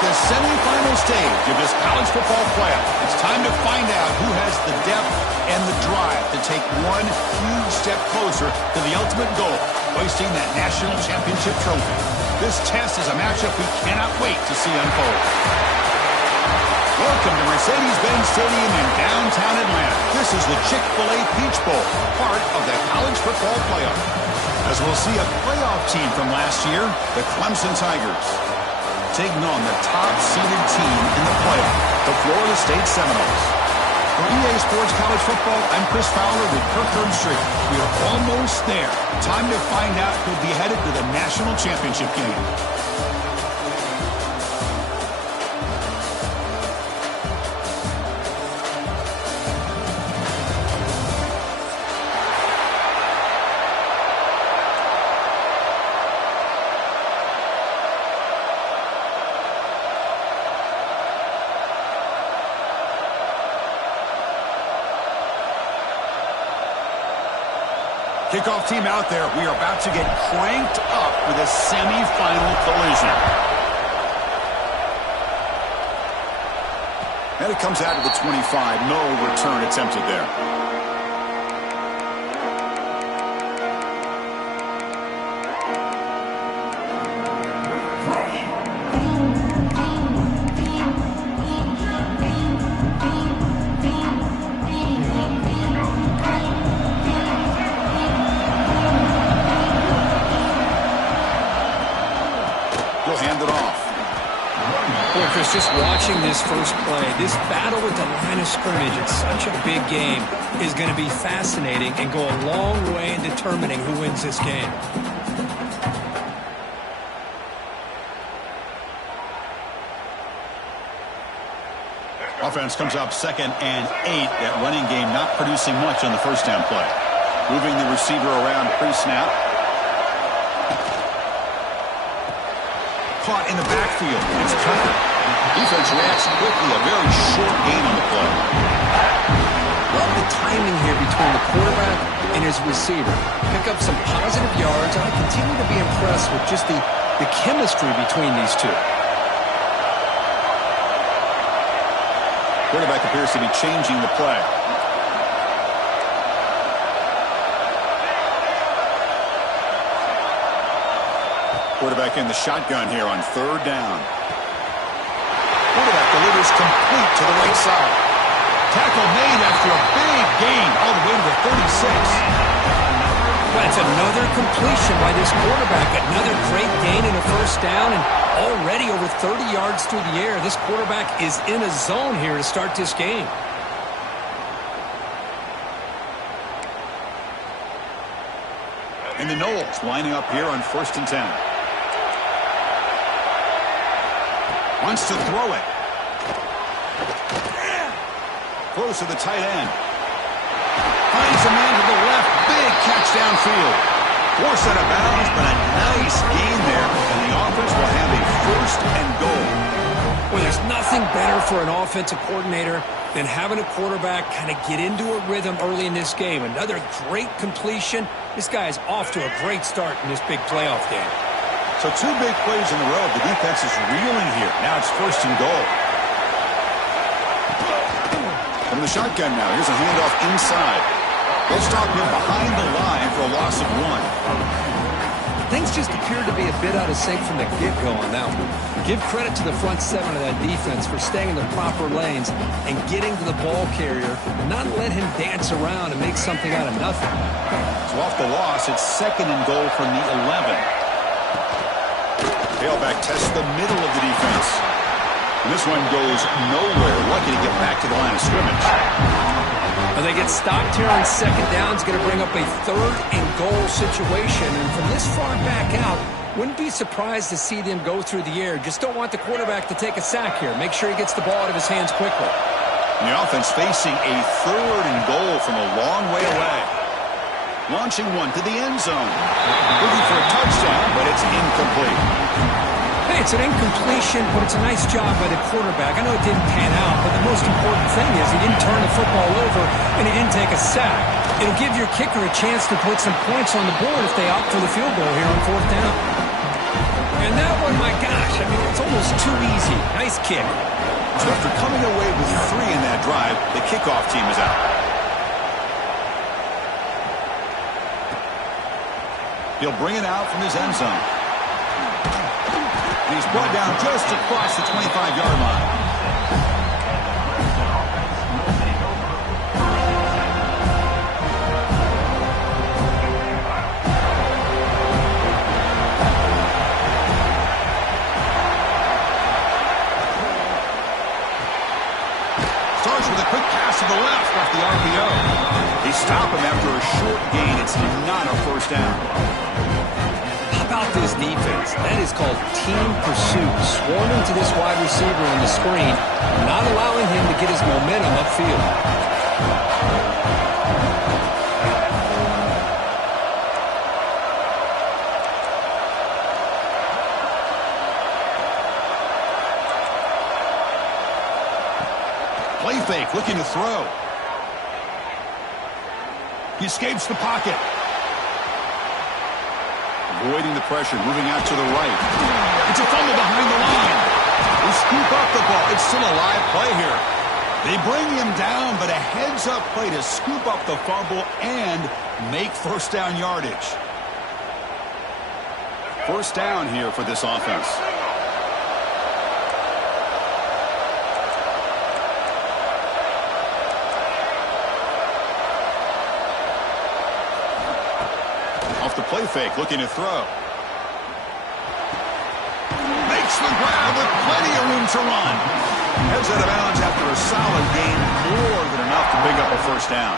the semifinal stage of this college football playoff. It's time to find out who has the depth and the drive to take one huge step closer to the ultimate goal, hoisting that national championship trophy. This test is a matchup we cannot wait to see unfold. Welcome to Mercedes-Benz Stadium in downtown Atlanta. This is the Chick-fil-A Peach Bowl, part of the college football playoff. As we'll see a playoff team from last year, the Clemson Tigers, taking on the top-seeded team in the playoff, the Florida State Seminoles. For EA Sports College Football, I'm Chris Fowler with Kirk Herbstreit. We are almost there. Time to find out who'll be headed to the national championship game. Kickoff team out there. We are about to get cranked up for the semifinal collision. And it comes out to the 25. No return attempted there. Just watching this first play, this battle at the line of scrimmage, it's such a big game, is going to be fascinating and go a long way in determining who wins this game. Offense comes up 2nd and 8. That running game not producing much on the first down play. Moving the receiver around pre-snap. Caught in the backfield. It's covered. Defense reacts quickly. A very short gain on the play. Love the timing here between the quarterback and his receiver. Pick up some positive yards. I continue to be impressed with just the chemistry between these two. Quarterback appears to be changing the play. Quarterback in the shotgun here on 3rd down. Quarterback delivers complete to the right side. Tackle made after a big gain all the way to the 36. That's another completion by this quarterback. Another great gain in a first down and already over 30 yards through the air. This quarterback is in a zone here to start this game. And the Noles lining up here on 1st and 10. Wants to throw it. Close to the tight end. Finds a man to the left. Big catch downfield. Forced out of bounds, but a nice gain there. And the offense will have a 1st and goal. Well, there's nothing better for an offensive coordinator than having a quarterback kind of get into a rhythm early in this game. Another great completion. This guy is off to a great start in this big playoff game. So 2 big plays in a row. The defense is reeling here. Now it's 1st and goal. From the shotgun now, here's a handoff inside. They'll stop him behind the line for a loss of 1. Things just appeared to be a bit out of sync from the get-go on that one. Give credit to the front 7 of that defense for staying in the proper lanes and getting to the ball carrier and not let him dance around and make something out of nothing. So off the loss, it's 2nd and goal from the 11. Tailback tests the middle of the defense. And this one goes nowhere. Lucky to get back to the line of scrimmage. Well, they get stopped here on 2nd down. It's going to bring up a 3rd and goal situation. And from this far back out, wouldn't be surprised to see them go through the air. Just don't want the quarterback to take a sack here. Make sure he gets the ball out of his hands quickly. And the offense facing a 3rd and goal from a long way away. Launching one to the end zone. Looking for a touchdown, but it's incomplete. Hey, it's an incompletion, but it's a nice job by the quarterback. I know it didn't pan out, but the most important thing is he didn't turn the football over and he didn't take a sack. It'll give your kicker a chance to put some points on the board if they opt for the field goal here on 4th down. And that one, my gosh, I mean, it's almost too easy. Nice kick. So after coming away with 3 in that drive, the kickoff team is out. He'll bring it out from his end zone. And he's brought down just across the 25-yard line. Starts with a quick pass to the left off the RPO. They stop him after a short gain. It's not a first down. How about this defense? That is called team pursuit. Swarming to this wide receiver on the screen, not allowing him to get his momentum upfield. Play fake, looking to throw. He escapes the pocket. Avoiding the pressure, moving out to the right. It's a fumble behind the line. They scoop up the ball. It's still a live play here. They bring him down, but a heads-up play to scoop up the fumble and make first down yardage. First down here for this offense. Off the play fake, looking to throw. Makes the grab with plenty of room to run. Heads out of bounds after a solid gain, more than enough to pick up a first down.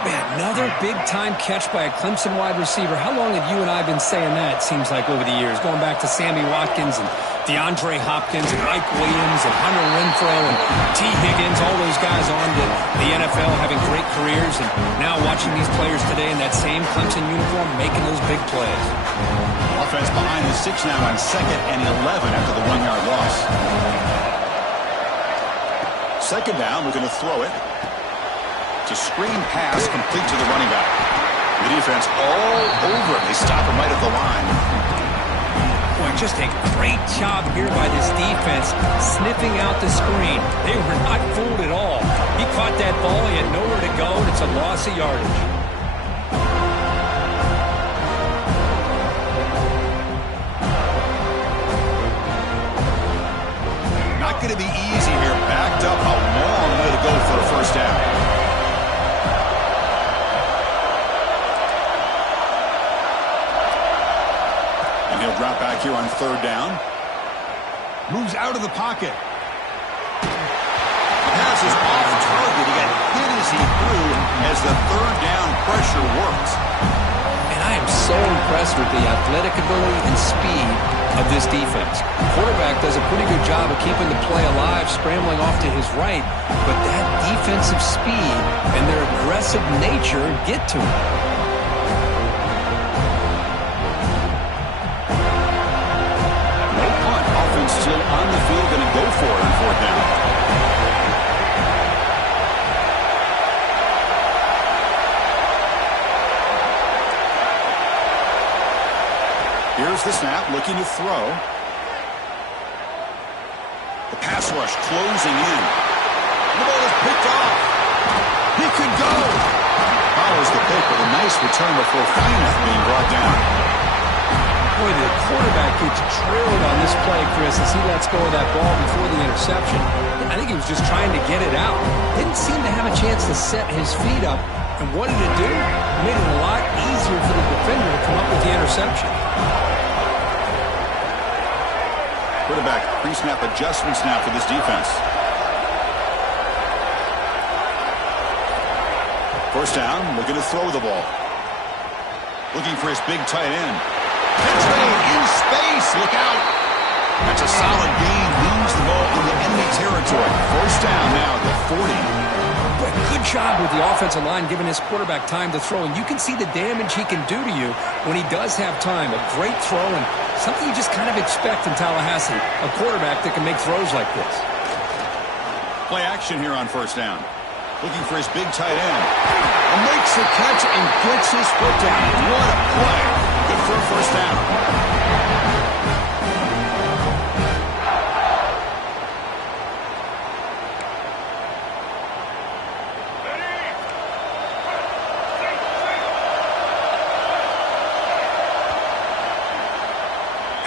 Man, another big-time catch by a Clemson wide receiver. How long have you and I been saying that, it seems like, over the years? Going back to Sammy Watkins and DeAndre Hopkins and Mike Williams and Hunter Renfrow and T. Higgins, all those guys on to the NFL having great careers, and now watching these players today in that same Clemson uniform making those big plays. Offense behind the 6 now on 2nd and 11 after the 1-yard loss. Second down, we're going to throw it. It's a screen pass complete to the running back. The defense all over it. They stop him right at the line. Boy, just a great job here by this defense, sniffing out the screen. They were not fooled at all. He caught that ball, he had nowhere to go, and it's a loss of yardage. Not going to be easy here. Backed up, a long way to go for a first down. He'll drop back here on 3rd down. Moves out of the pocket. The pass is off target. He got hit as he threw as the 3rd down pressure works. And I am so impressed with the athletic ability and speed of this defense. The quarterback does a pretty good job of keeping the play alive, scrambling off to his right, but that defensive speed and their aggressive nature get to him. Still on the field, going to go for it on 4th down. Here's the snap, looking to throw. The pass rush closing in. The ball is picked off. He could go. Follows the pick with a nice return before finally being brought down. Boy, the quarterback gets drilled on this play, Chris, as he lets go of that ball before the interception. I think he was just trying to get it out. Didn't seem to have a chance to set his feet up. And what did it do? It made it a lot easier for the defender to come up with the interception. Quarterback pre-snap adjustments now for this defense. First down, looking to throw the ball. Looking for his big tight end. Catch made in space. Look out. That's a solid gain. Moves the ball into enemy territory. First down now at the 40. But good job with the offensive line giving his quarterback time to throw. And you can see the damage he can do to you when he does have time. A great throw and something you just kind of expect in Tallahassee. A quarterback that can make throws like this. Play action here on first down. Looking for his big tight end. And makes the catch and gets his foot down. What a play. Good for a first down.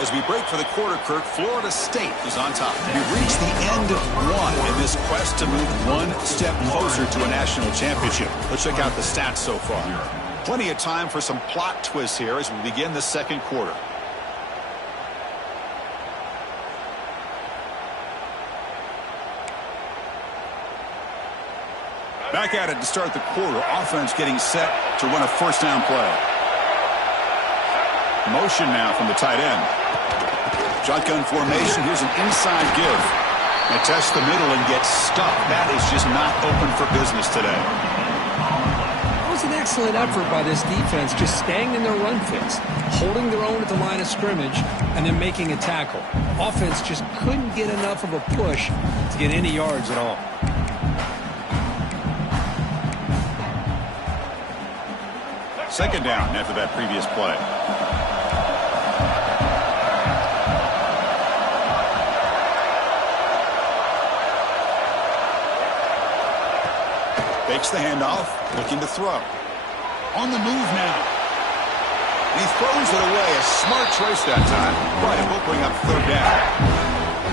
As we break for the quarter, Kirk, Florida State is on top. We've reached the end of one in this quest to move one step closer to a national championship. Let's check out the stats so far. Plenty of time for some plot twists here as we begin the second quarter. Back at it to start the quarter. Offense getting set to run a first down play. Motion now from the tight end. Shotgun formation. Here's an inside give. They test the middle and get stuck. That is just not open for business today. That was an excellent effort by this defense, just staying in their run fits, holding their own at the line of scrimmage, and then making a tackle. Offense just couldn't get enough of a push to get any yards at all. Second down after that previous play. Fakes the handoff, looking to throw. On the move now. He throws it away. A smart choice that time. But it will bring up third down.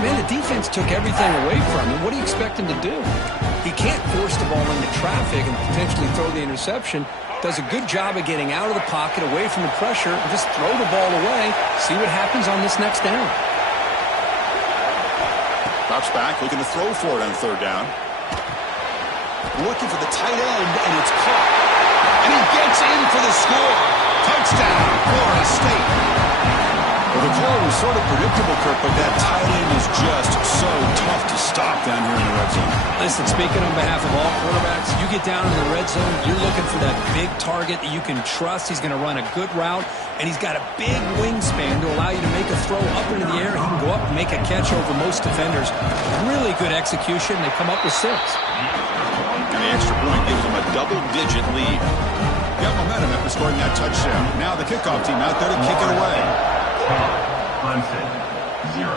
Man, the defense took everything away from him. What do you expect him to do? He can't force the ball into traffic and potentially throw the interception. Does a good job of getting out of the pocket, away from the pressure, and just throw the ball away. See what happens on this next down. Drops back, looking to throw for it on third down. Looking for the tight end, and it's caught. And he gets in for the score. Touchdown, Florida State. Well, the call was sort of predictable, Kirk, but that tight end is just so tough to stop down here in the red zone. Listen, speaking on behalf of all quarterbacks, you get down in the red zone, you're looking for that big target that you can trust. He's going to run a good route, and he's got a big wingspan to allow you to make a throw up into the air. He can go up and make a catch over most defenders. Really good execution. They come up with 6. And the extra point gives them a double-digit lead. Got momentum after scoring that touchdown. Now the kickoff team out there to kick it away. Clemson, 0.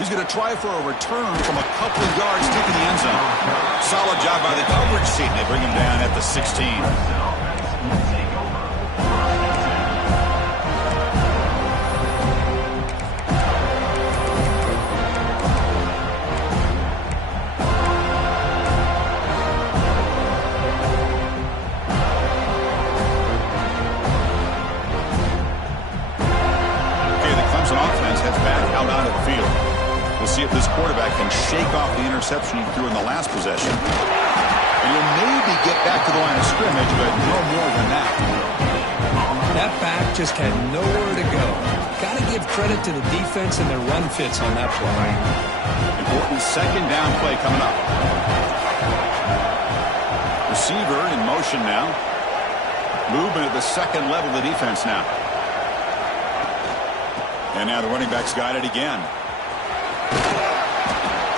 He's going to try for a return from a couple of yards deep in the end zone. Solid job by the coverage team. They bring him down at the 16. See if this quarterback can shake off the interception he threw in the last possession. And he'll maybe get back to the line of scrimmage, but no more than that. That back just had nowhere to go. Got to give credit to the defense and their run fits on that play. Important second down play coming up. Receiver in motion now. Movement at the second level of the defense now. And now the running back's got it again.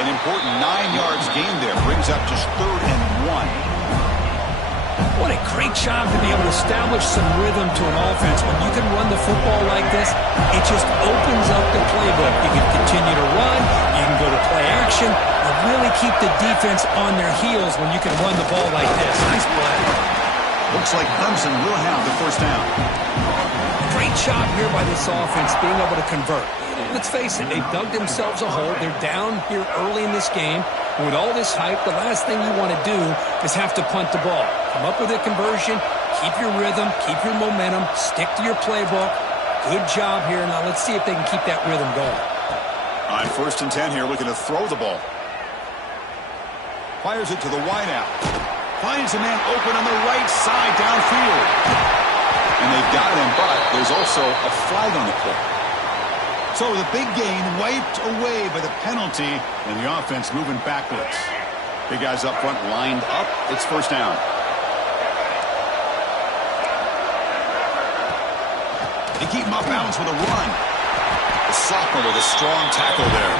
An important 9 yards gain there. Brings up just 3rd and 1. What a great job to be able to establish some rhythm to an offense. When you can run the football like this, it just opens up the playbook. You can continue to run. You can go to play action. And really keep the defense on their heels when you can run the ball like this. Nice play. Looks like Clemson will have the first down. Great job here by this offense being able to convert. Let's face it, they've dug themselves a hole. They're down here early in this game. And with all this hype, the last thing you want to do is have to punt the ball. Come up with a conversion, keep your rhythm, keep your momentum, stick to your playbook. Good job here. Now let's see if they can keep that rhythm going. On 1st and 10 here, looking to throw the ball. Fires it to the wideout. Finds a man open on the right side downfield. And they've got him, but there's also a flag on the play. So the big gain wiped away by the penalty, and the offense moving backwards. Big guys up front lined up. It's first down. They keep him off balance with a run. The sophomore with a strong tackle there.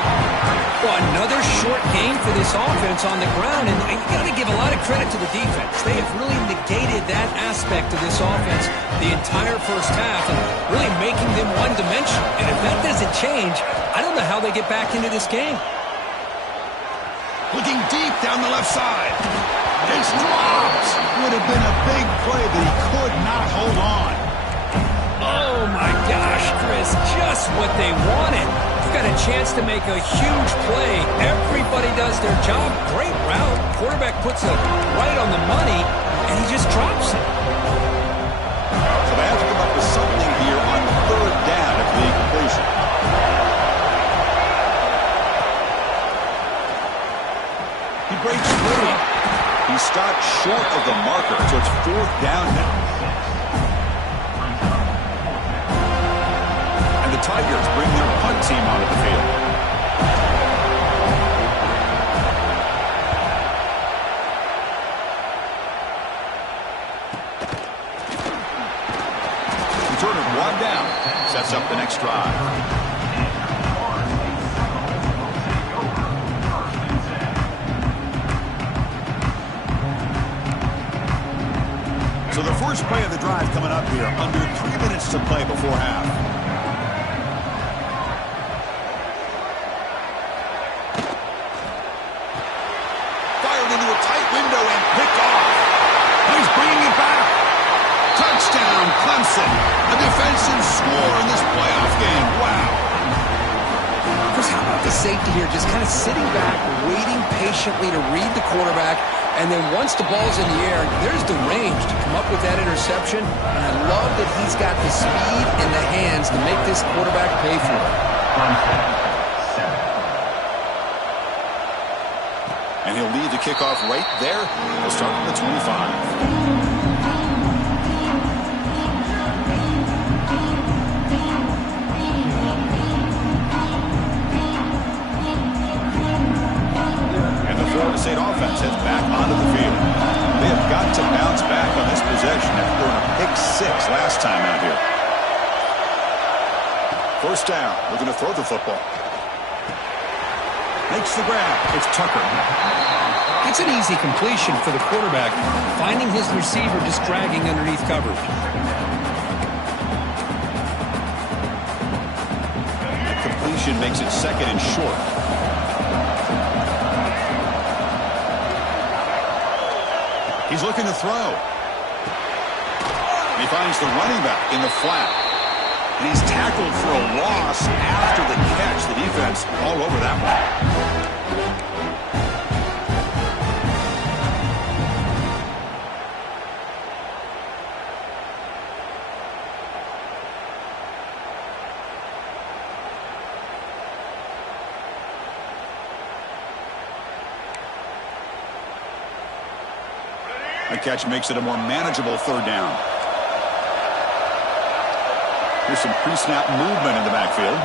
Well, another short game for this offense on the ground, and you got to give a lot of credit to the defense. They have really negated that aspect of this offense the entire first half and really making them one-dimensional. And if that doesn't change, I don't know how they get back into this game. Looking deep down the left side. It's dropped. Would have been a big play, but he could not hold on. Oh, just what they wanted. You've got a chance to make a huge play. Everybody does their job. Great route. Quarterback puts it right on the money, and he just drops it. So they have to come up with something here on third down at the completion. He breaks free. He stopped short of the marker, so it's fourth down now. And the Tigers bring their punt team onto the field. Return of one down. Sets up the next drive. So the first play of the drive coming up here. Under 3 minutes to play before half. Fired into a tight window and picked off. He's bringing it back. Touchdown, Clemson. A defensive score in this playoff game. Wow. Chris, how about the safety here? Just kind of sitting back, waiting patiently to read the quarterback. And then once the ball's in the air, there's the range to come up with that interception. And I love that he's got the speed and the hands to make this quarterback pay for it. And he'll lead the kickoff right there. He'll start from the 25. Florida State offense heads back onto the field. They have got to bounce back on this possession after throwing a pick 6 last time out here. First down, looking to throw the football. Makes the grab. It's Tucker. It's an easy completion for the quarterback, finding his receiver just dragging underneath coverage. That completion makes it second and short. He's looking to throw. He finds the running back in the flat. And he's tackled for a loss after the catch. The defense all over that one. The catch makes it a more manageable third down. Here's some pre-snap movement in the backfield.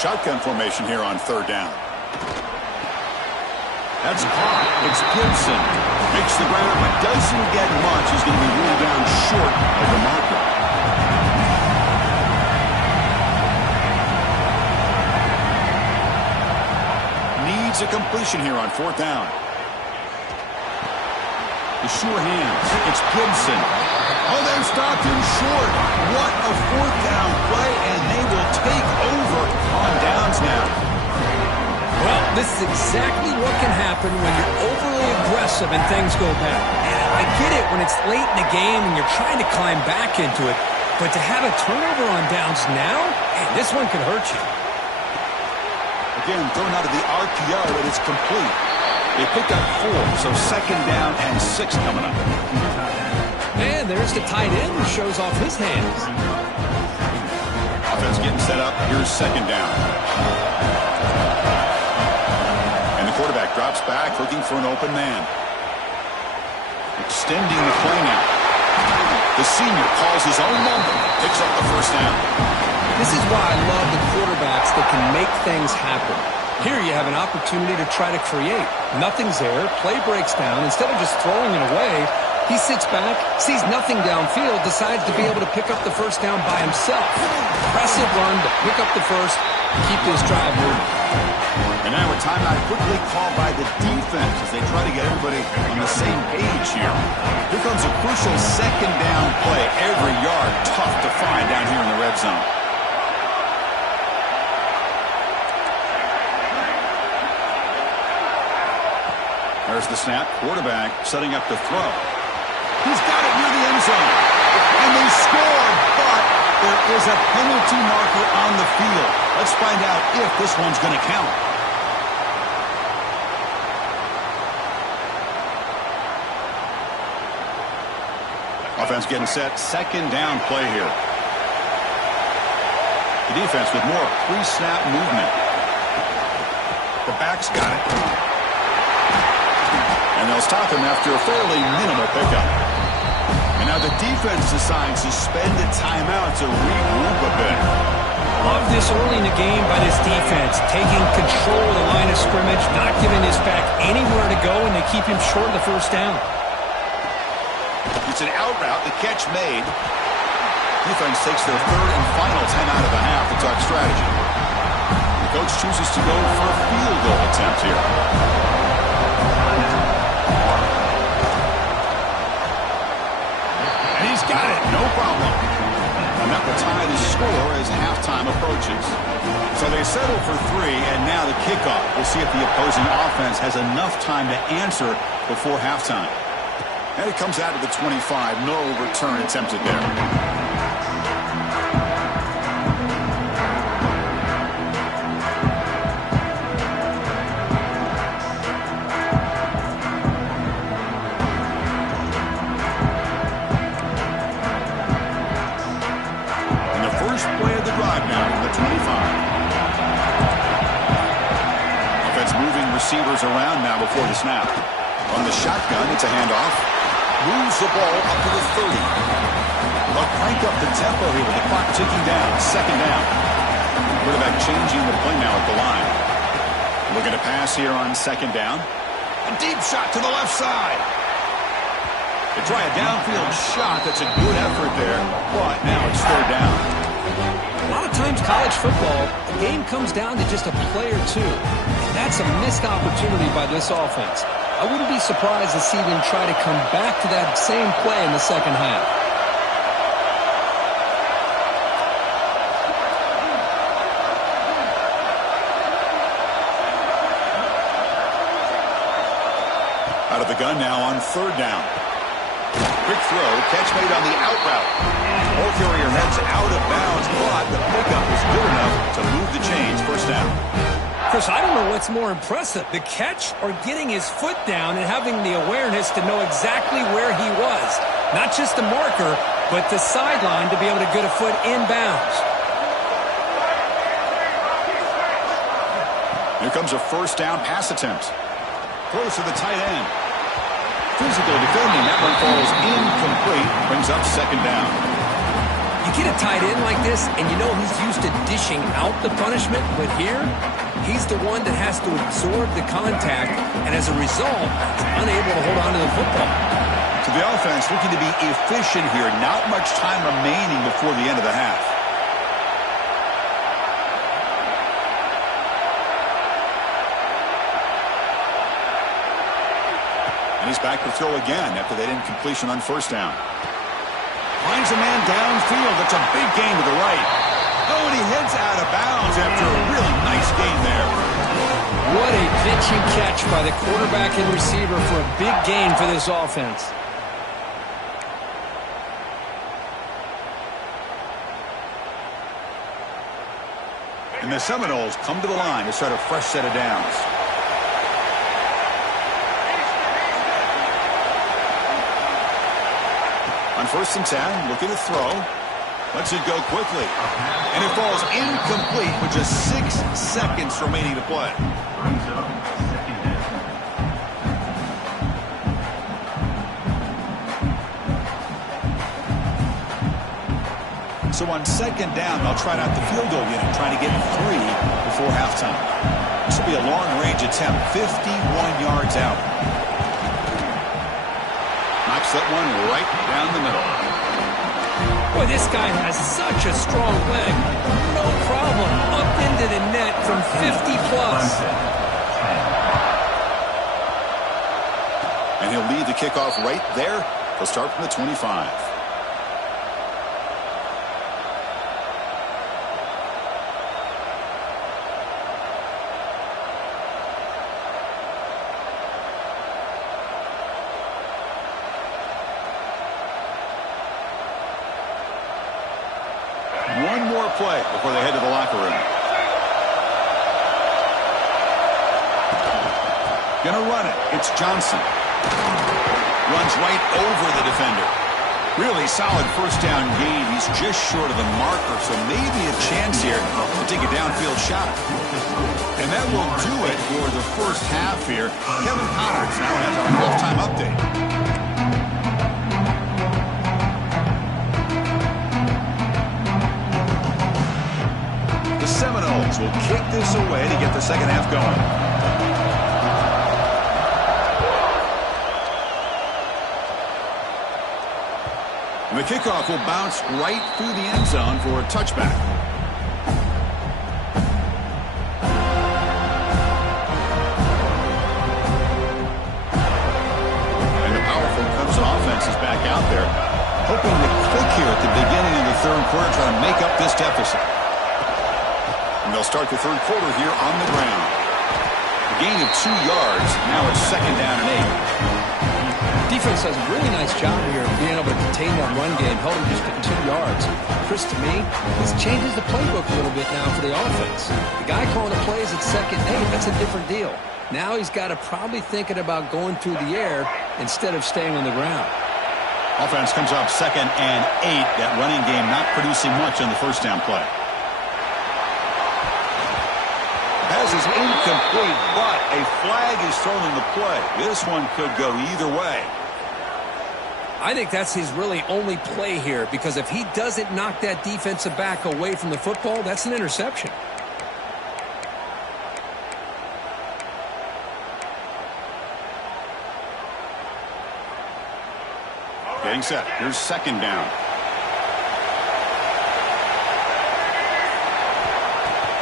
Shotgun formation here on third down. That's caught. It's Gibson. Makes the grab, but doesn't get much. He's going to be ruled down short of the marker. Needs a completion here on fourth down. The sure hands. It's Gibson. Oh, they've stopped him short. What a fourth down play, and they will take over on downs now. Well, this is exactly what can happen when you're overly aggressive and things go bad. I get it when it's late in the game and you're trying to climb back into it, but to have a turnover on downs now, hey, this one could hurt you. Again, thrown out of the RPO, and it's complete. They picked up 4, so second down and 6 coming up. And there's the tight end who shows off his hands. Offense getting set up. Here's second down. And the quarterback drops back, looking for an open man. Extending the play now. The senior calls his own number, picks up the first down. This is why I love the quarterbacks that can make things happen. Here you have an opportunity to try to create. Nothing's there. Play breaks down. Instead of just throwing it away, he sits back, sees nothing downfield, decides to be able to pick up the first down by himself. Impressive run to pick up the first, keep this drive moving. And now a timeout quickly called by the defense as they try to get everybody on the same page here. Here comes a crucial second down play. Every yard tough to find down here in the red zone. There's the snap. Quarterback setting up to throw. He's got it near the end zone. And they scored, but they're is a penalty marker on the field. Let's find out if this one's going to count. Offense getting set. Second down play here. The defense with more pre-snap movement. The back's got it. And they'll stop him after a fairly minimal pickup. And now the defense decides to spend a timeout to regroup a bit. Love this early in the game by this defense, taking control of the line of scrimmage, not giving this back anywhere to go, and they keep him short of the first down. It's an out route, the catch made. Defense takes their third and final 10 out of the half to talk strategy. The coach chooses to go for a field goal attempt here. And he's got it, no problem. And that will tie the score as halftime approaches. So they settle for 3, and now the kickoff. We'll see if the opposing offense has enough time to answer before halftime. And it comes out of the 25. No return attempted there. Receivers around now before the snap. On the shotgun, it's a handoff. Moves the ball up to the 30. They'll crank up the tempo here with the clock ticking down. Second down. Quarterback changing the play now at the line. Looking to pass here on second down. A deep shot to the left side. They try a downfield shot. That's a good effort there. But now it's third down. A lot of times college football, the game comes down to just a play or two. And that's a missed opportunity by this offense. I wouldn't be surprised to see them try to come back to that same play in the second half. Out of the gun now on third down. Quick throw, catch made on the out route. Ball carrier heads out of bounds, but the pickup was good enough to move the chains. First down. Chris, I don't know what's more impressive, the catch or getting his foot down and having the awareness to know exactly where he was. Not just the marker, but the sideline to be able to get a foot inbounds. Here comes a first down pass attempt. Close to the tight end. Physical defending. That one falls incomplete. Brings up second down. You get a tight end like this, and you know he's used to dishing out the punishment, but here, he's the one that has to absorb the contact, and as a result, he's unable to hold on to the football. So the offense looking to be efficient here. Not much time remaining before the end of the half. And he's back to throw again after that incompletion on first down. Finds a man downfield. That's a big gain to the right. Oh, and he heads out of bounds after a really nice gain there. What a pitching catch by the quarterback and receiver for a big gain for this offense. And the Seminoles come to the line to start a fresh set of downs. On first and 10, looking to throw. Lets it go quickly. And it falls incomplete with just 6 seconds remaining to play. So on second down, they'll try out the field goal unit, trying to get 3 before halftime. This will be a long-range attempt, 51 yards out. Knocks that one right down the middle. Boy, this guy has such a strong leg. No problem. Up into the net from 50 plus. And he'll lead the kickoff right there. He'll start from the 25. more play before they head to the locker room. Gonna run it. It's Johnson. Runs right over the defender. Really solid first down gain. He's just short of the marker, so maybe a chance here to take a downfield shot. And that will do it for the first half here. Kevin Connors now has our halftime update. The Seminoles will kick this away to get the second half going. And the kickoff will bounce right through the end zone for a touchback. And the powerful Clemson offense is back out there, hoping to click here at the beginning of the third quarter, trying to make up this deficit. And they'll start the third quarter here on the ground. A gain of 2 yards. Now it's second down and 8. Defense does a really nice job here of being able to contain that run game, held him just at 2 yards. Chris, to me, this changes the playbook a little bit now for the offense. The guy calling the plays at second and 8, that's a different deal. Now he's got to probably thinking about going through the air instead of staying on the ground. Offense comes up second and 8. That running game not producing much on the first down play. Pass is incomplete, but a flag is thrown in the play. This one could go either way. I think that's his really only play here, because if he doesn't knock that defensive back away from the football, that's an interception. Getting set. Here's second down.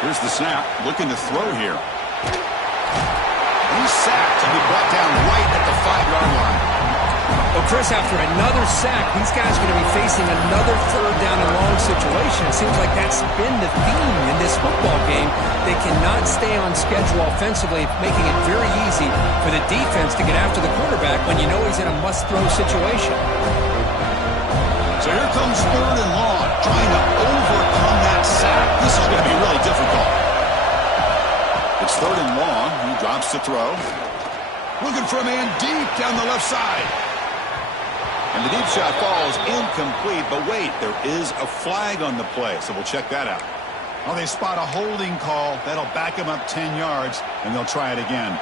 Here's the snap. Looking to throw here. He's sacked and he brought down right at the 5-yard line. Well, Chris, after another sack, these guys are going to be facing another third down and long situation. It seems like that's been the theme in this football game. They cannot stay on schedule offensively, making it very easy for the defense to get after the quarterback when you know he's in a must-throw situation. So here comes third and long, trying to overcome that sack. This is going to be really difficult. It's third and long. He drops to throw. Looking for a man deep down the left side. And the deep shot falls incomplete. But wait, there is a flag on the play, so we'll check that out. Well, they spot a holding call. That'll back him up 10 yards, and they'll try it again.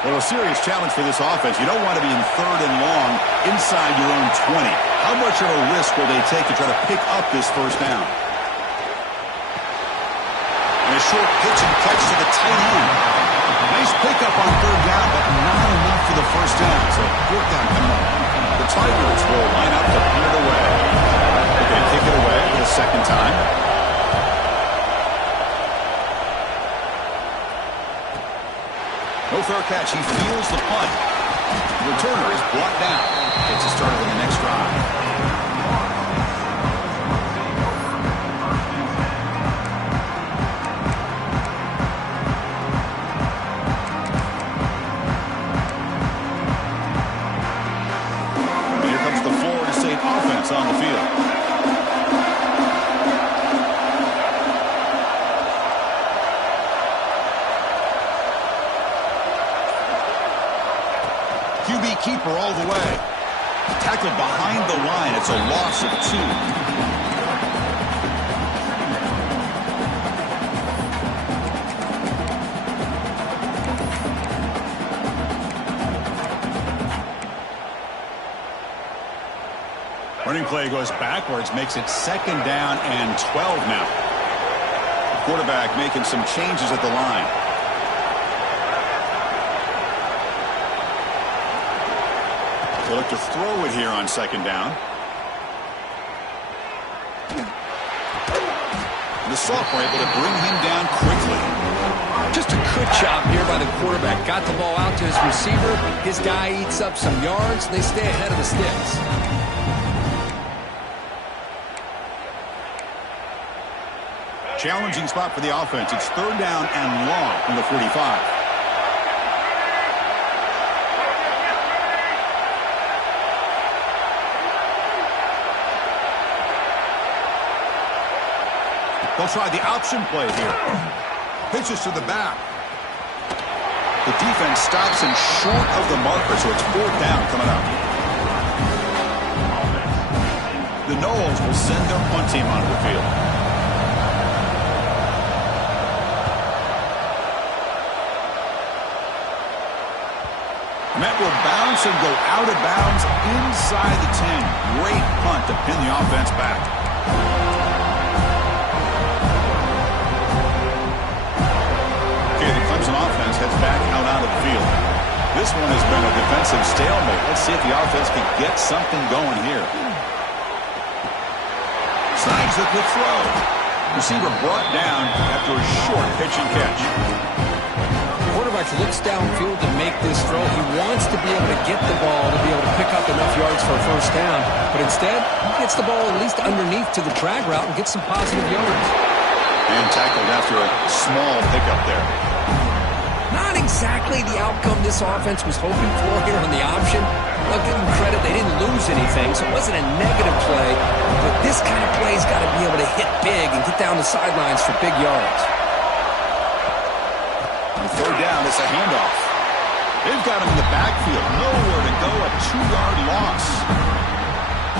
Well, a serious challenge for this offense. You don't want to be in third and long inside your own 20. How much of a risk will they take to try to pick up this first down? And a short pitch and catch to the tight end. Nice pickup on third down, but not enough for the first down. So fourth down coming up. The Tigers will line up to punt it away. They're going to kick it away for the second time. No fair catch. He feels the punt. The returner is brought down. Gets us started on the next drive. And here comes the Florida State offense on the field. QB keeper all the way. Tackled behind the line. It's a loss of 2. Running play goes backwards, makes it second down and 12 now. The quarterback making some changes at the line. They'll look to throw it here on second down. The sophomore able to bring him down quickly. Just a good job here by the quarterback. Got the ball out to his receiver. His guy eats up some yards. They stay ahead of the sticks. Challenging spot for the offense. It's third down and long from the 45. They'll try the option play here. Pitches to the back. The defense stops him short of the marker, so it's 4th down coming up. The Noles will send their punt team onto the field. Met will bounce and go out of bounds inside the 10. Great punt to pin the offense back. Okay, the Clemson offense heads back out of the field. This one has been a defensive stalemate. Let's see if the offense can get something going here. Snags the quick throw. Receiver brought down after a short pitch and catch. Quarterback looks downfield to make this throw. He wants to be able to get the ball to be able to pick up enough yards for a first down. But instead, he gets the ball at least underneath to the drag route and gets some positive yards. And tackled after a small pickup there. Not exactly the outcome this offense was hoping for here on the option. I'll give them credit. They didn't lose anything, so it wasn't a negative play. But this kind of play's got to be able to hit big and get down the sidelines for big yards. On 3rd down, it's a handoff. They've got him in the backfield. Nowhere to go. A 2-yard loss.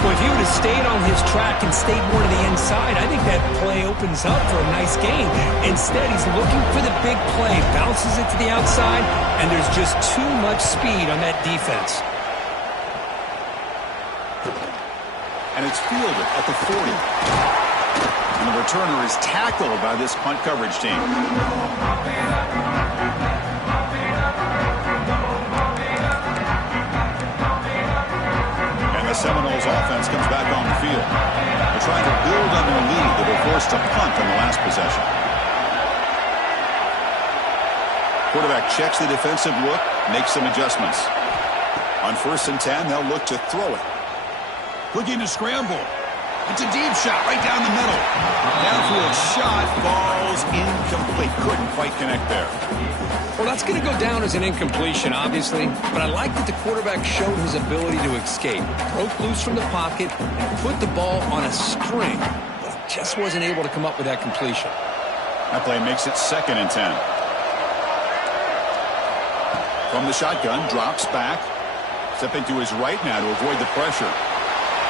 Well, if he would have stayed on his track and stayed more to the inside, I think that play opens up for a nice gain. Instead, he's looking for the big play, bounces it to the outside, and there's just too much speed on that defense. And it's fielded at the 40. And the returner is tackled by this punt coverage team. And the Seminoles offense comes back on the field. They're trying to build on their lead. They were forced to punt on the last possession. Quarterback checks the defensive look, makes some adjustments. On 1st and 10, they'll look to throw it. Looking to scramble. It's a deep shot right down the middle. Downfield shot falls incomplete. Couldn't quite connect there. Well, that's going to go down as an incompletion, obviously. But I like that the quarterback showed his ability to escape. Broke loose from the pocket and put the ball on a string. But just wasn't able to come up with that completion. That play makes it 2nd and 10. From the shotgun, drops back. Stepping to his right now to avoid the pressure.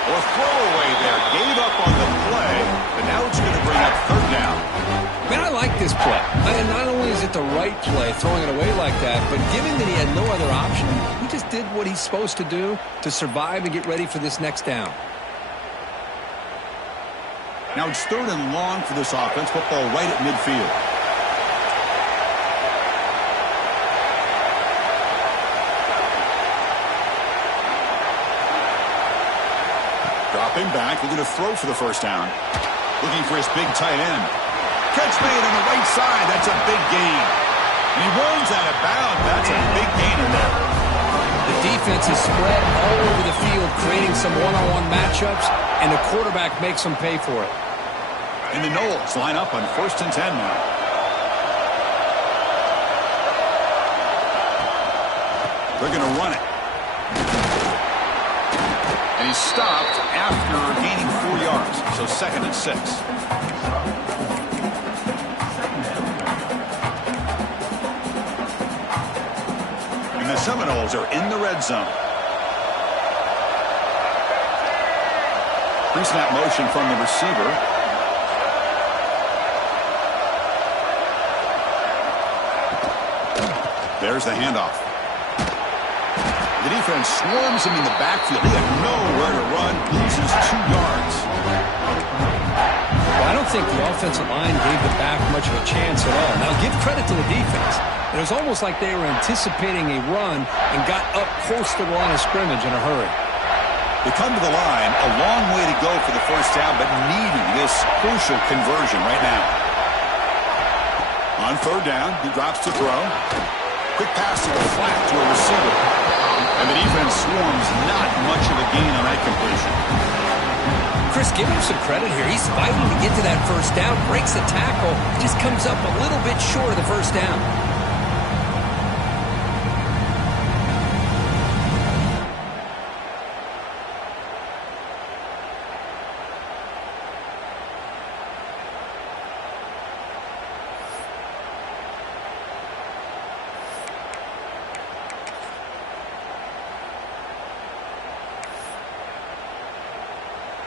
Or throwaway there. Gave up on the play, but now it's going to bring up 3rd down. Man, I like this play. And not only is it the right play, throwing it away like that, but given that he had no other option, he just did what he's supposed to do to survive and get ready for this next down. Now it's 3rd and long for this offense. Football right at midfield. Dropping back, looking to throw for the first down. Looking for his big tight end. Catch made on the right side. That's a big gain. And he runs out of bounds. That's a big gain in there. The defense is spread all over the field, creating some one-on-one matchups, and the quarterback makes them pay for it. And the Noles line up on 1st and 10 now. They're going to run it. And he's stopped after gaining 4 yards. So 2nd and 6. And the Seminoles are in the red zone. Pre-snap motion from the receiver. There's the handoff. The defense swarms him in the backfield. He had nowhere to run. Loses 2 yards. Well, I don't think the offensive line gave the back much of a chance at all. Now, give credit to the defense. It was almost like they were anticipating a run and got up close to the line of scrimmage in a hurry. They come to the line. A long way to go for the first down, but needing this crucial conversion right now. On 3rd down, he drops to throw. Quick pass to the flat to a receiver. And the defense swarms, not much of a gain on that completion. Chris, give him some credit here. He's fighting to get to that first down, breaks the tackle, just comes up a little bit short of the first down.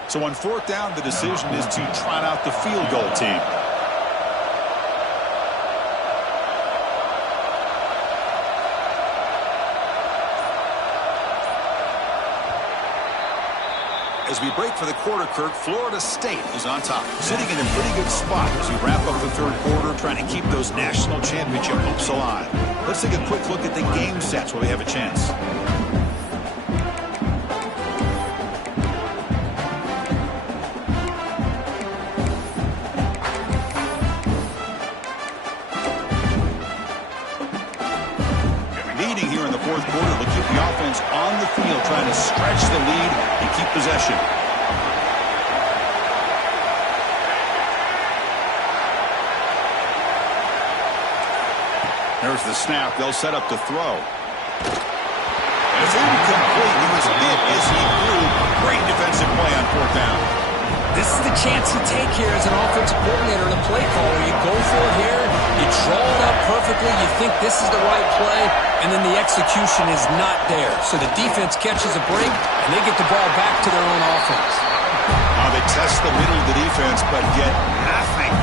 So on fourth down, the decision is to trot out the field goal team. As we break for the quarter, Kirk, Florida State is on top, sitting in a pretty good spot as we wrap up the third quarter, trying to keep those national championship hopes alive. Let's take a quick look at the game sets where we have a chance. Leading here in the fourth quarter will keep the offense on the field, trying to stretch the lead and keep possession. There's the snap. They'll set up to throw. It's incomplete. He was hit as he threw. Great defensive play on fourth down. This is the chance you take here as an offensive coordinator and a play caller. You go for it here. You draw it up perfectly. You think this is the right play, and then the execution is not there. So the defense catches a break, and they get the ball back to their own offense. They test the middle of the defense, but get nothing.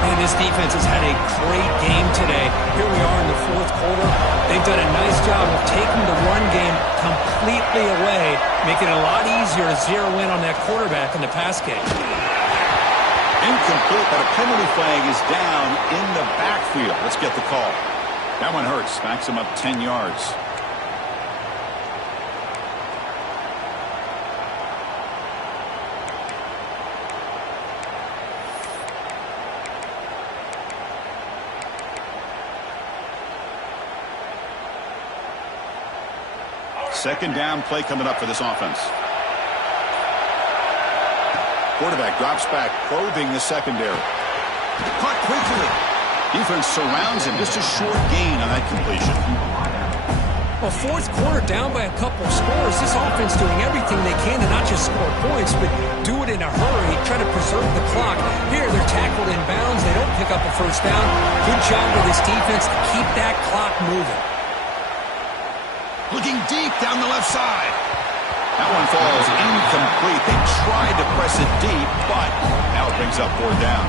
And this defense has had a great game today. Here we are in the fourth quarter. They've done a nice job of taking the run game completely away, making it a lot easier to zero in on that quarterback in the pass game. Incomplete, but a penalty flag is down in the backfield. Let's get the call. That one hurts. Backs him up 10 yards. Second down play coming up for this offense. Quarterback drops back, probing the secondary. Caught quickly. Defense surrounds him. Just a short gain on that completion. Well, fourth quarter down by a couple of scores. This offense doing everything they can to not just score points, but do it in a hurry, try to preserve the clock. Here, they're tackled in bounds. They don't pick up a first down. Good job with this defense to keep that clock moving. Looking deep down the left side. That one falls incomplete. They tried to press it deep, but now it brings up fourth down.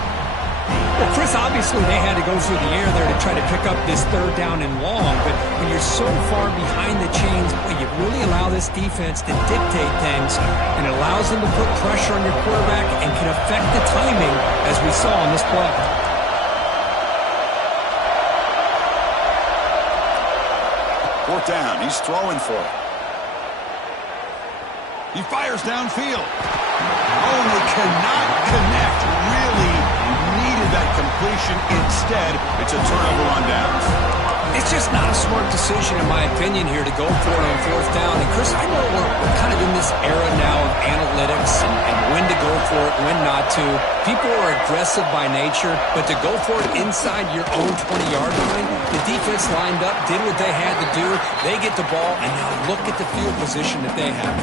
Well, Chris, obviously they had to go through the air there to try to pick up this third down and long, but when you're so far behind the chains, boy, you really allow this defense to dictate things, and it allows them to put pressure on your quarterback and can affect the timing, as we saw on this play. Fourth down. He's throwing for it. He fires downfield. Oh, and they cannot connect. Really needed that completion. Instead, it's a turnover on downs. It's just not a smart decision, in my opinion, here to go for it on fourth down. And, Chris, I know we're kind of in this era now of analytics and when to go for it, when not to. People are aggressive by nature, but to go for it inside your own 20-yard line, the defense lined up, did what they had to do. They get the ball, and now look at the field position that they have.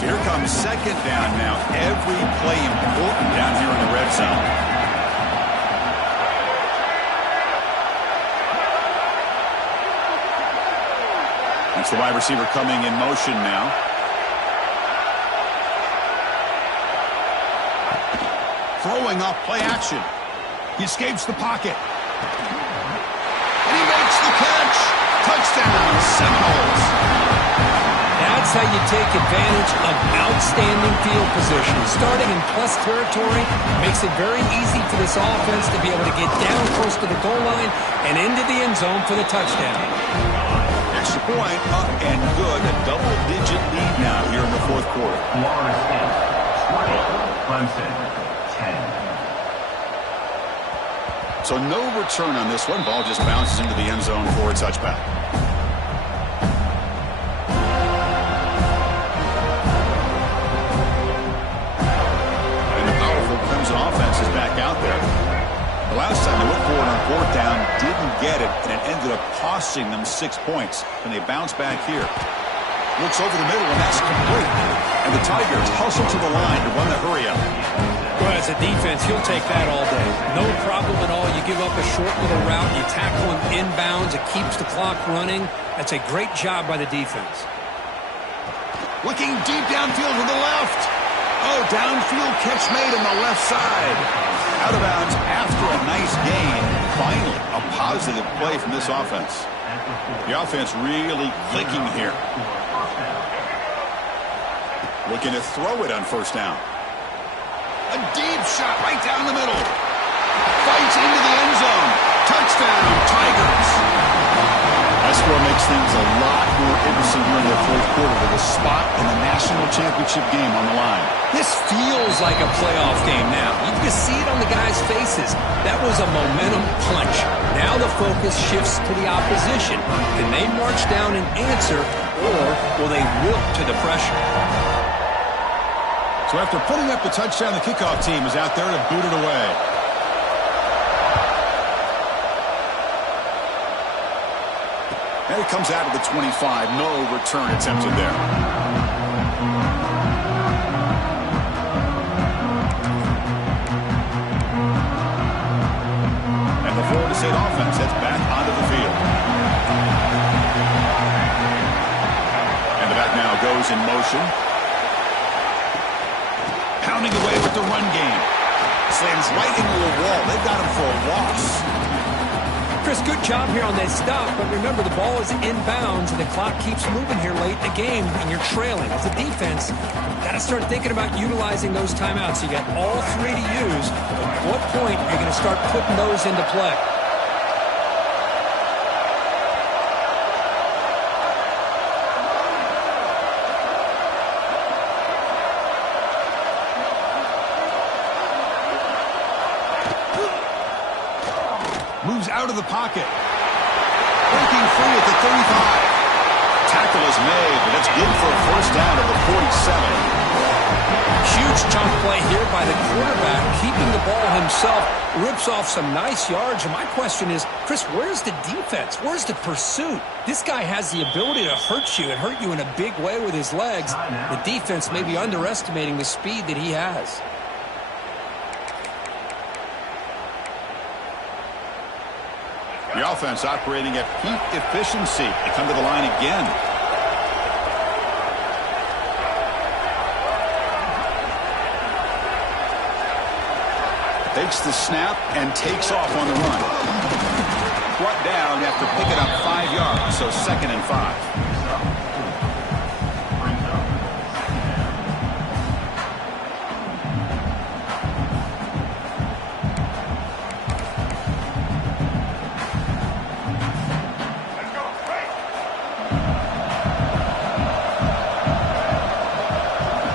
Here comes second down now. Every play important down here in the red zone. That's the wide receiver coming in motion now. Throwing off play action. He escapes the pocket. And he makes the catch. Touchdown, Seminoles. That's how you take advantage of outstanding field position. Starting in plus territory makes it very easy for this offense to be able to get down close to the goal line and into the end zone for the touchdown. Extra point, up and good. A double-digit lead now here in the fourth quarter. Florida State 20, Clemson 10. So no return on this one. Ball just bounces into the end zone for a touchback. Offense is back out there. The last time they went for it on fourth down, didn't get it, and it ended up costing them 6 points. And they bounce back here. Looks over the middle, and that's complete. And the Tigers hustle to the line to run the hurry up. Well, as a defense, he'll take that all day. No problem at all. You give up a short little route, you tackle him inbounds, it keeps the clock running. That's a great job by the defense. Looking deep downfield to the left. Oh, downfield catch made on the left side. Out of bounds after a nice gain. Finally, a positive play from this offense. The offense really clicking here. Looking to throw it on first down. A deep shot right down the middle. Fights into the end zone. Touchdown, Tigers. That score makes things a lot more interesting here in the fourth quarter with a spot in the national championship game on the line. This feels like a playoff game now. You can see it on the guys' faces. That was a momentum punch. Now the focus shifts to the opposition. Can they march down and answer, or will they wilt to the pressure? So after putting up the touchdown, the kickoff team is out there to boot it away. And it comes out of the 25. No return attempted there. And the Florida State offense heads back onto the field. And the back now goes in motion. Pounding away with the run game. Slams right into a wall. They've got him for a loss. Chris, good job here on that stop, but remember the ball is inbounds and the clock keeps moving here late in the game and you're trailing. As a defense, got to start thinking about utilizing those timeouts. You got all three to use. At what point are you going to start putting those into play? Moves out of the pocket. Breaking free at the 35. Tackle is made, but it's good for a first down at the 47. Huge chunk play here by the quarterback, keeping the ball himself, rips off some nice yards. And my question is, Chris, where's the defense? Where's the pursuit? This guy has the ability to hurt you and hurt you in a big way with his legs. The defense may be underestimating the speed that he has. The offense operating at peak efficiency. They come to the line again. Takes the snap and takes off on the run. Brought down after picking up 5 yards, so 2nd and 5.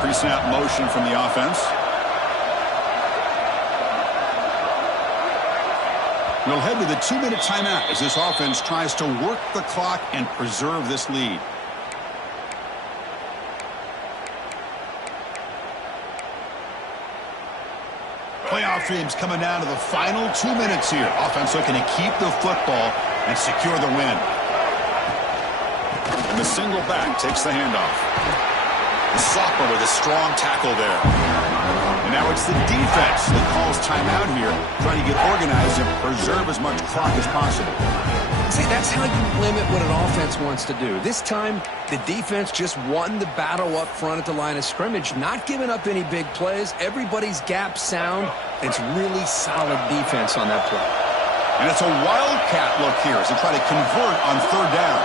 Pre-snap motion from the offense. We'll head to the 2-minute timeout as this offense tries to work the clock and preserve this lead. Playoff teams coming down to the final 2 minutes here. Offense looking to keep the football and secure the win. And the single back takes the handoff. The sophomore with a strong tackle there. And now it's the defense that calls timeout here, trying to get organized and preserve as much clock as possible. See, that's how you limit what an offense wants to do. This time, the defense just won the battle up front at the line of scrimmage, not giving up any big plays. Everybody's gap sound. It's really solid defense on that play. And it's a wildcat look here as they try to convert on 3rd down.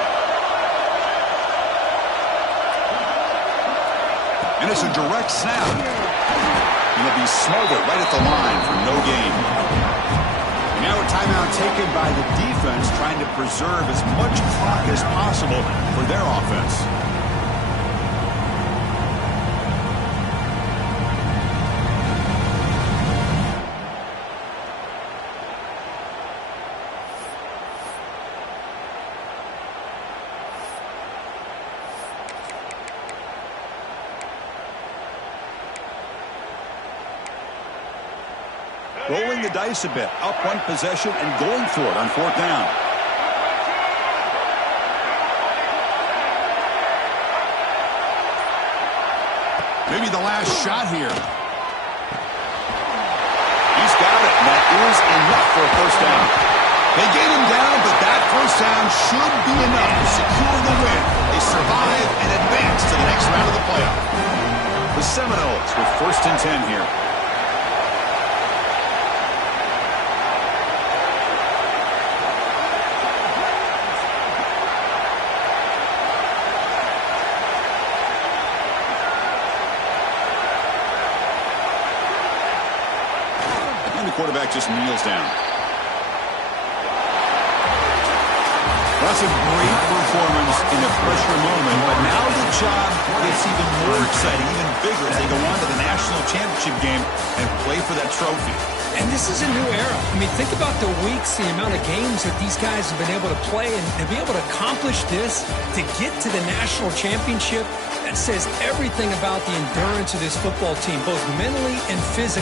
And it's a direct snap. And it'll be smothered right at the line for no gain. And now a timeout taken by the defense, trying to preserve as much clock as possible for their offense. Rolling the dice a bit, up one possession and going for it on 4th down. Maybe the last shot here. is enough for a first down. They gave him down, but that first down should be enough to secure the win. They survive and advance to the next round of the playoff. The Seminoles with 1st and 10 here. And the quarterback just kneels down. That's a great performance in a pressure moment, but now the job gets even more exciting, even bigger as they go on to the national championship game and play for that trophy. And this is a new era. I mean, think about the weeks, the amount of games that these guys have been able to play, and to be able to accomplish this, to get to the national championship, that says everything about the endurance of this football team, both mentally and physically.